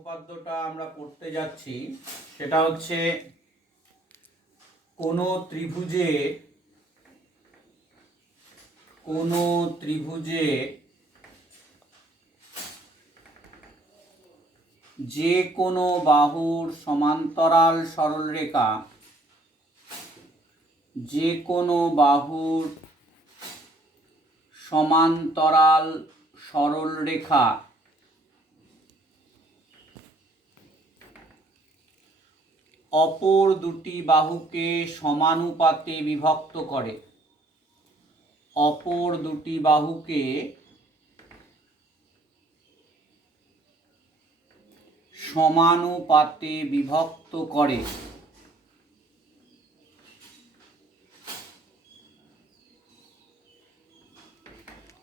উপপাদ্যটা আমরা পড়তে যাচ্ছি সেটা হচ্ছে কোনো ত্রিভুজে যে কোনো বাহুর সমান্তরাল সরলরেখা অপর দুটি বাহুকে সমানুপাতে বিভক্ত করে।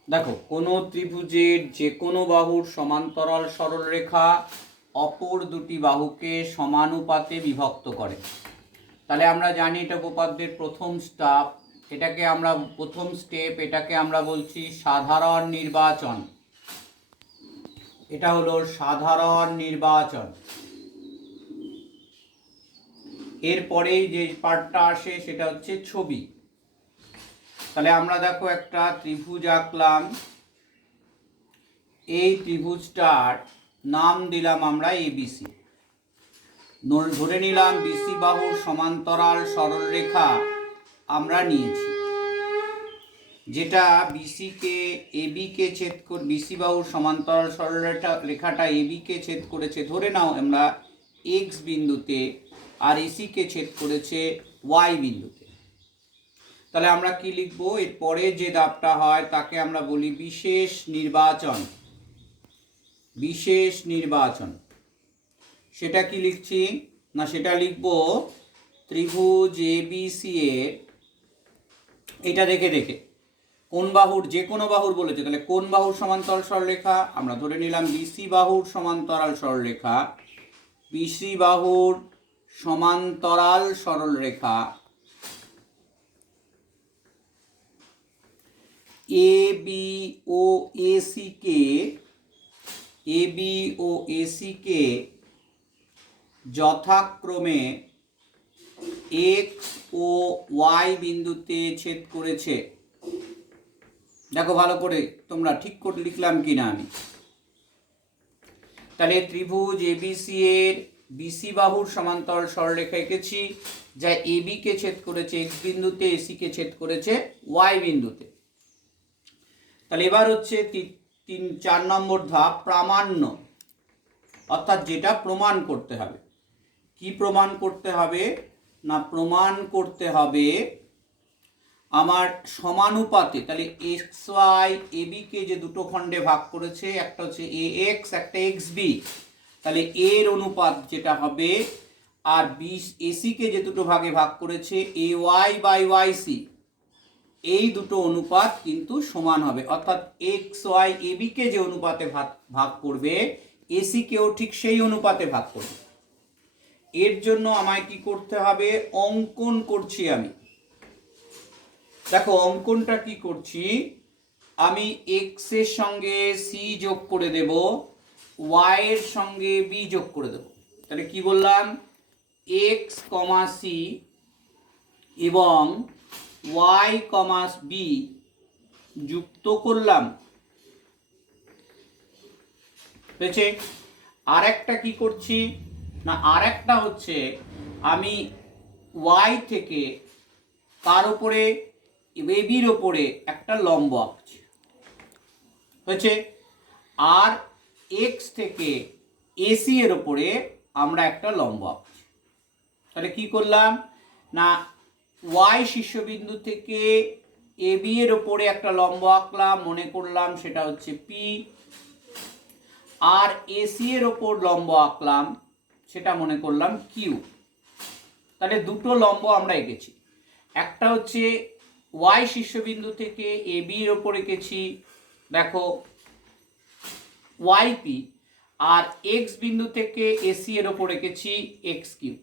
দেখো, কোনো ত্রিভুজের যে কোনো বাহুর সমান্তরাল সরলরেখা অপর দুটি বাহুকে সমানুপাতে বিভক্ত করে। তাহলে আমরা জানি এটা উপপাদ্যের প্রথম স্টেপ, এটাকে আমরা বলছি সাধারণ নির্বাচন। এটা হলো সাধারণ নির্বাচন। এরপরেই যে পার্টটা আসে সেটা হচ্ছে ছবি। তাহলে আমরা দেখো একটা ত্রিভুজ আঁকলাম, এই ত্রিভুজটার নাম দিলাম আমরা এবিসি। ধরে নিলাম বিসি বাহুর সমান্তরাল সরলরেখা আমরা নিয়েছি, যেটা বিসি বাহুর সমান্তরাল সরলরেখাটা এবিকে ছেদ করেছে ধরে নাও আমরা এক্স বিন্দুতে, আর এসিকে ছেদ করেছে ওয়াই বিন্দুতে। তাহলে আমরা কি লিখব? এর পরে যে ধাপটা হয় তাকে আমরা বলি বিশেষ নির্বাচন। সেটা কি লিখছি না, সেটা লিখব ত্রিভুজ এবিসি এর, এটা দেখে কোন বাহুর, যে কোনো বাহুর বলেছে, তাহলে কোন বাহুর সমান্তরাল সরলরেখা? আমরা ধরে নিলাম বিসি বাহুর সমান্তরাল সরলরেখা এবি ও এসি কে যথাক্রমে এক্স ও ওয়াই বিন্দুতে ছেদ করেছে। দেখো ভালো করে তোমরা ঠিক করে লিখলাম কিনা আমি। তাহলে ত্রিভুজ এবিসি এর বিসি বাহুর সমান্তরাল সরলরেখা এঁকেছি, যা এবি কে ছেদ করেছে এক্স বিন্দুতে, এসি কে ছেদ করেছে ওয়াই বিন্দুতে। তাহলে এবার হচ্ছে 4 নম্বর ধাপ, প্রামাণ্য, অর্থাৎ যেটা প্রমাণ করতে হবে। কি প্রমাণ করতে হবে? না, প্রমাণ করতে হবে আমার সমানুপাতে। তাহলে এক্স ওয়াই এবি কে যে দুটো খণ্ডে ভাগ করেছে, একটা হচ্ছে এ এক্স, একটা এক্স বি, তাহলে এর অনুপাত যেটা হবে, আর এসি কে যে দুটো ভাগে ভাগ করেছে A Y by Y C, এই দুটো অনুপাত কিন্তু সমান হবে। অর্থাৎ এক্স ওয়াই এবি কে যে অনুপাতে ভাগ করবে, এসি কেও ঠিক সেই অনুপাতে ভাগ করবে। এর জন্য আমায় কি করতে হবে? অঙ্কন করছি আমি। দেখো অঙ্কনটা কি করছি, আমি এক্স এর সঙ্গে সি যোগ করে দেব, ওয়াই এর সঙ্গে বি যোগ করে দেব। তাহলে কি বললাম? এক্স কমা সি এবং ওয়াই কমা বি যুক্ত করলাম। হয়েছে? আর একটা কি করছি না, আর একটা হচ্ছে আমি ওয়াই থেকে কার উপরে, এবির ওপরে একটা লম্ব আঁকছি। হয়েছে? আর এক্স থেকে এসি এর ওপরে আমরা একটা লম্ব আঁকছি। তাহলে কি করলাম না, ওয়াই শীর্ষবিন্দু থেকে এবি এর ওপরে একটা লম্ব আঁকলাম, মনে করলাম সেটা হচ্ছে পি, আর এসি এর ওপর লম্ব আঁকলাম, সেটা মনে করলাম কিউ। তাহলে দুটো লম্ব আমরা এঁকেছি। একটা হচ্ছে ওয়াই শীর্ষবিন্দু থেকে এবি এর ওপর এঁকেছি, দেখো ওয়াই পি, আর এক্স বিন্দু থেকে এসি এর ওপর এঁকেছি এক্স কিউ।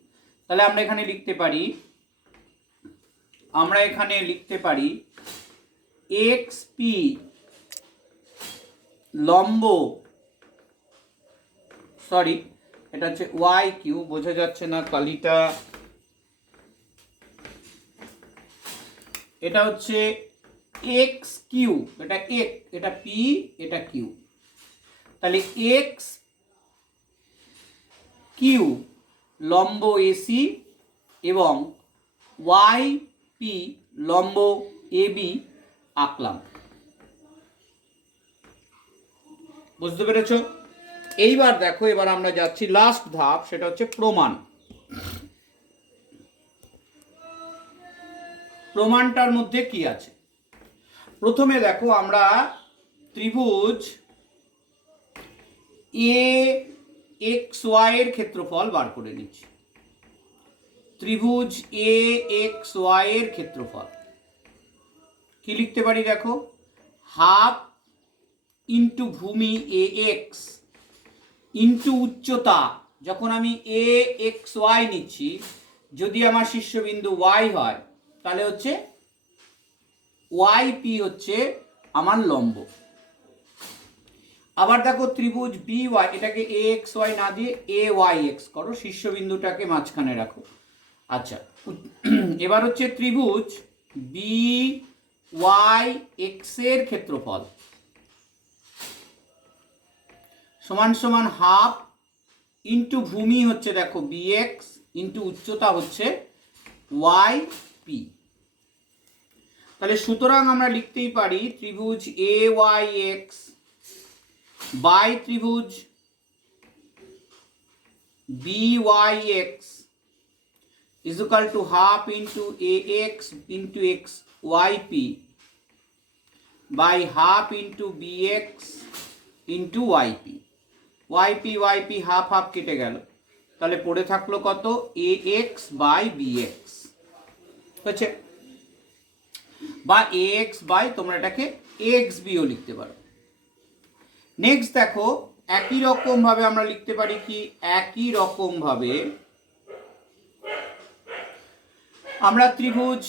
তাহলে আমরা এখানে লিখতে পারি এক্স পি লম্ব, এটা হচ্ছে ওয়াই কিউ, বোঝা যাচ্ছে না কালিটা, এটা হচ্ছে এক্স কিউ, এটা এক, এটা পি, এটা কিউ, তাহলে এক্স কিউ লম্ব এসি এবং ওয়াই পি লম্ব এবি আঁকলাম। বুঝতে পেরেছো? এইবার দেখো, এবার আমরা যাচ্ছি লাস্ট ধাপ, সেটা হচ্ছে প্রমাণ। প্রমাণটার মধ্যে কি আছে? প্রথমে দেখো আমরা ত্রিভুজ এ এক্স ওয়াই এর ক্ষেত্রফল বার করে নিচ্ছি। ত্রিভুজ এ এক্স ওয়াই এর ক্ষেত্রফল কি লিখতে পারি দেখো, হাফ ইন্টু ভূমি এ এক্স ইন্টু উচ্চতা, যখন আমি এ এক্স ওয়াই নিচ্ছি, যদি আমার শীর্ষবিন্দু ওয়াই হয় তাহলে হচ্ছে ওয়াই পি হচ্ছে আমার লম্ব। আবার দেখো ত্রিভুজ বি ওয়াই, এটাকে এ এক্স ওয়াই না দিয়ে এ ওয়াই এক্স করো, শীর্ষবিন্দুটাকে মাঝখানে রাখো। আচ্ছা, এবার হচ্ছে ত্রিভুজ বি ওয়াই এক্স এর ক্ষেত্রফল সমান সমান হাফ ইন্টু ভূমি হচ্ছে দেখো বি এক্স ইন্টু উচ্চতা হচ্ছে ওয়াই পি। তাহলে সুতরাং আমরা লিখতেই পারি ত্রিভুজ এ ওয়াই এক্স বাই ত্রিভুজ B Y X is equal to half into ax into x yp by half into bx into yp। yp yp half half কেটে গেল, তাহলে পড়ে থাকলো কত, ax by bx হচ্ছে, বা ax by, তোমরা এটাকে axb ও লিখতে পারো। নেক্সট দেখো, একই রকম ভাবে আমরা লিখতে পারি কি, একই রকম ভাবে আমরা ত্রিভুজ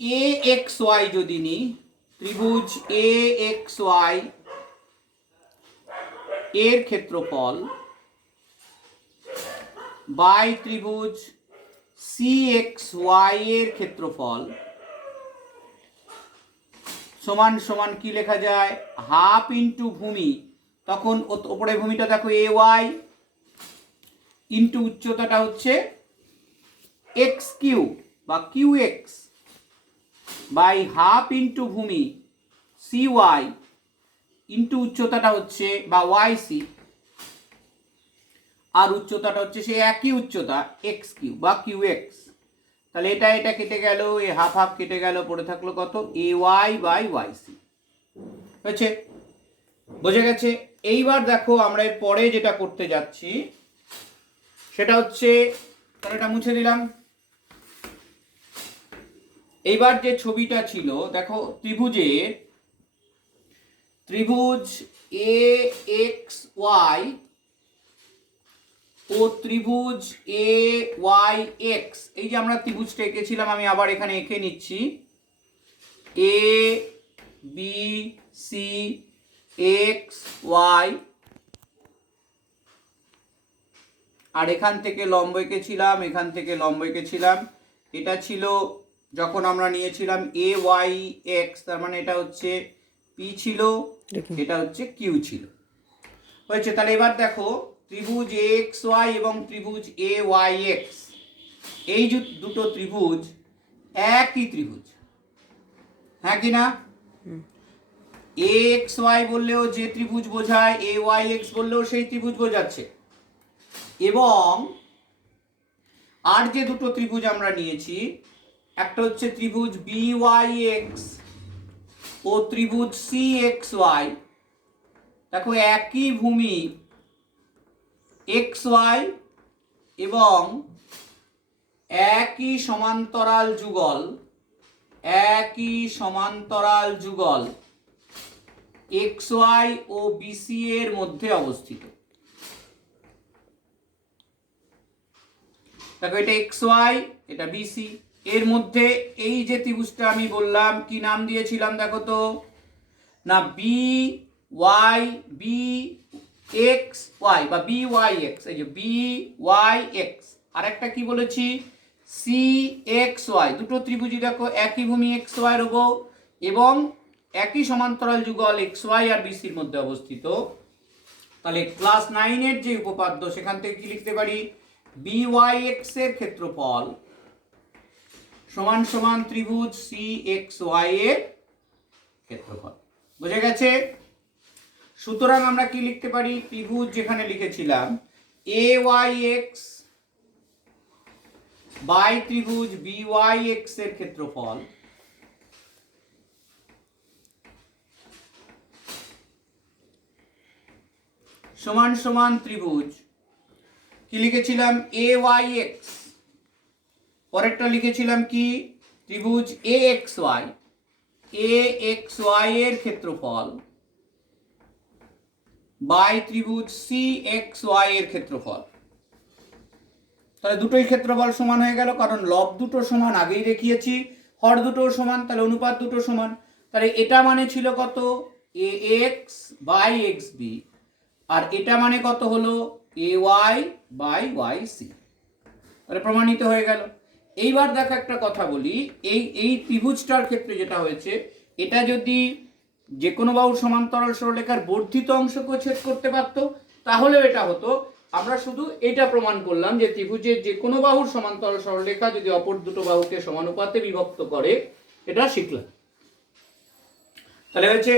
এ এক্স ওয়াই যদি নিই, ত্রিভুজ এ এক্স ওয়াই এর ক্ষেত্রফল বাই ত্রিভুজ সি এক্স ওয়াই এর ক্ষেত্রফল সমান সমান কি লেখা যায়, হাফ ইন্টু ভূমি, তখন ওপরে ভূমিটা দেখো এ ওয়াই ইন্টু উচ্চতাটা হচ্ছে এক্স কিউ বা Q X by half into ভূমি সি ওয়াই ইন্টু উচ্চতাটা হচ্ছে বা ওয়াই সি, আর উচ্চতাটা হচ্ছে সেই একই উচ্চতা এক্স কিউ বা কিউ এক্স। তাহলে এটা এটা কেটে গেল, এ হাফ হাফ কেটে গেল, পড়ে থাকলো কত, A Y by Y C হয়েছে। বোঝা গেছে? এইবার দেখো আমরা এর পরে যেটা করতে যাচ্ছি সেটা হচ্ছে, তাহলে এটা মুছে দিলাম। এইবার যে ছবিটা ছিল দেখো, ত্রিভুজ এ এক্স ওয়াই ও ত্রিভুজ এ ওয়াই এক্স, এই যে আমরা ত্রিভুজটা এঁকেছিলাম, আমি আবার এখানে এঁকে নিচ্ছি, A B C x Y, আর এখান থেকে লম্ব এঁকেছিলাম, এখান থেকে লম্ব এঁকেছিলাম। এটা ছিল যখন আমরা নিয়েছিলাম এ ওয়াই এক্স, তার মানে এটা হচ্ছে পি ছিল, এটা হচ্ছে কিউ ছিল, হয়েছে। তাহলে এবার দেখো ত্রিভুজ এ এক্স ওয়াই এবং ত্রিভুজ এ ওয়াই এক্স, এই দুটো ত্রিভুজ একই ত্রিভুজ, হ্যাঁ কি না? এ এক্স ওয়াই বললেও যে ত্রিভুজ বোঝায়, এ ওয়াই এক্স বললেও সেই ত্রিভুজ বোঝাচ্ছে। এবং আর যে দুটো ত্রিভুজ আমরা নিয়েছি, একটা হচ্ছে ত্রিভুজ বি ওয়াই এক্স ও ত্রিভুজ সি এক্স ওয়াই, দেখো একই ভূমি এক্স ওয়াই এবং একই সমান্তরাল যুগল এক্স ওয়াই ও বিসি এর মধ্যে অবস্থিত। দেখো এটা এক্স ওয়াই, এটা বিসি, এর মধ্যে এই যে ত্রিভুজটা আমি বললাম কি নাম দিয়েছিলাম দেখো তো, না B Y B X Y বা বি ওয়াই এক্স, এই যে বি ওয়াই এক্স। আর একটা কি বলেছি, সি এক্স ওয়াই। দুটো ত্রিভুজই দেখো একই ভূমি এক্স ওয়াই এর উপর এবং একই সমান্তরাল যুগল এক্স ওয়াই আর বিসির মধ্যে অবস্থিত। তাহলে ক্লাস 9 এর যে উপপাদ্য সেখান থেকে কি লিখতে পারি, বি ওয়াই এক্স এর ক্ষেত্রফল সমান সমান ত্রিভুজ সি এক্স ওয়াই এর ক্ষেত্রফল। বুঝে গেছে? সুতরাং আমরা কি লিখতে পারি, ত্রিভুজ যেখানে লিখেছিলাম এ ওয়াই এক্স বাই ত্রিভুজ বি ওয়াই এক্স এর ক্ষেত্রফল সমান সমান ত্রিভুজ কি লিখেছিলাম এ ওয়াই এক্স, পরেরটা লিখেছিলাম কি ত্রিভুজ এ এক্স ওয়াই এর ক্ষেত্রফল বাই ত্রিভুজ সি এক্স ওয়াই এর ক্ষেত্রফল। তাহলে দুটোই ক্ষেত্রফল সমান হয়ে গেল, কারণ লব দুটো সমান আগেই দেখিয়েছি, হর দুটো সমান, তাহলে অনুপাত দুটো সমান। তাহলে এটা মানে ছিল কত, এ এক্স বাই এক্স বি, আর এটা মানে কত হলো A Y by Y C. তাহলে প্রমাণিত হয়ে গেল। এইবার দেখো একটা কথা বলি, এই ত্রিভুজটার ক্ষেত্রে যেটা হয়েছে, এটা যদি যে কোনো বাহুর সমান্তরাল সরলরেখার বর্ধিত অংশকে ছেদ করতে পারতো তাহলেও এটা হতো। আমরা শুধু এটা প্রমাণ করলাম যে ত্রিভুজের যে কোনো বাহুর সমান্তরাল সরলরেখা যদি অপর দুটো বাহুকে সমানুপাতে বিভক্ত করে, এটা শিখলাম। তাহলে হয়েছে